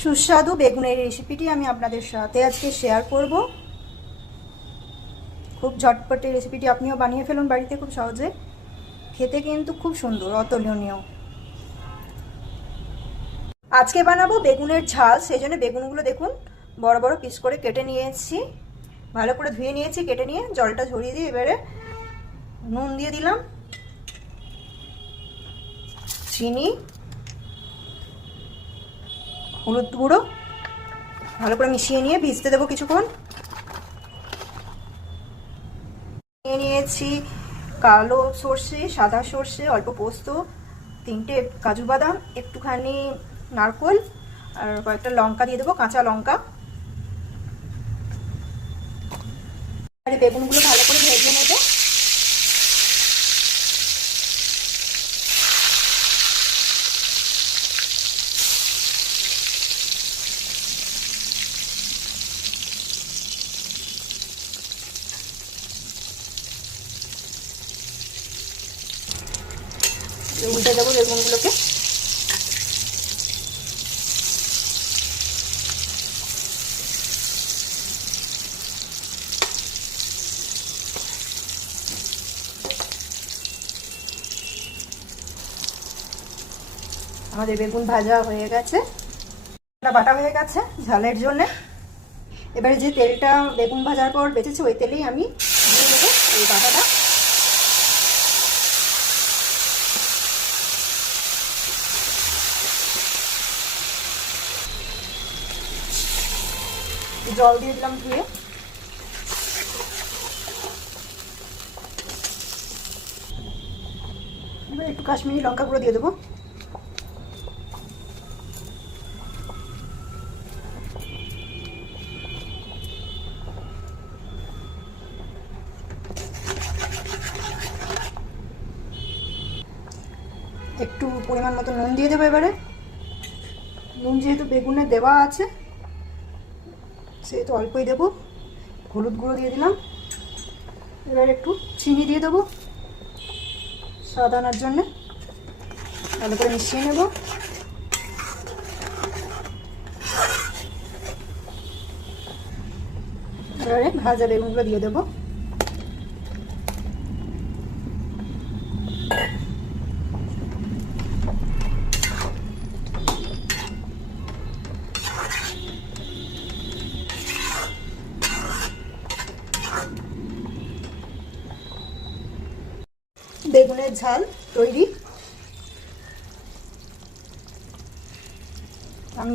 সুস্বাদু বেগুনের রেসিপিটি আমি আপনাদের সাথে আজকে শেয়ার করব। খুব ঝটপটে রেসিপিটি আপনিও বানিয়ে ফেলুন বাড়িতে খুব সহজে। খেতে কিন্তু খুব সুন্দর, অতুলনীয়। আজকে বানাবো বেগুনের ঝাল, সেই জন্য বেগুনগুলো দেখুন বড় বড় পিস করে কেটে নিয়েছি, ভালো করে ধুয়ে নিয়েছি। কেটে নিয়ে জলটা ঝরিয়ে দিয়ে এবারে নুন দিয়ে দিলাম, চিনি, হলুদ গুঁড়ো, ভালো করে মিশিয়ে নিয়ে ভিজতে দেবো কিছুক্ষণ। নিয়ে নিয়েছি কালো সর্ষে, সাদা সর্ষে, অল্প পোস্ত, 3টে কাজু বাদাম, একটুখানি নারকোল আর কয়েকটা লঙ্কা দিয়ে দেবো, কাঁচা লঙ্কা। আর বেগুনগুলো ভালো করে ভেজে নেবো। উল্টে দেবো বেগুনগুলোকে। আমাদের বেগুন ভাজা হয়ে গেছে, বাটা হয়ে গেছে ঝালের জন্য। এবারে যে তেলটা বেগুন ভাজার পর বেঁচেছে ওই তেলেই আমি দিয়ে দেবো এই বাটাটা। জল দিয়ে দিলাম ধুয়ে। এবার একটু কাশ্মীরি লঙ্কা গুঁড়ো দিয়ে দেবো। একটু পরিমাণ মতো নুন দিয়ে দেবো এবারে। নুন যেহেতু বেগুনে দেওয়া আছে সেহেতু অল্পই দেবো। হলুদ গুঁড়ো দিয়ে দিলাম। এবার একটু চিনি দিয়ে দেবো স্বাদ আনার জন্যে। ভালো করে মিশিয়ে নেব। এবারে ভাজা বেগুনগুলো দিয়ে দেবো। বেগুনের ঝাল তৈরি।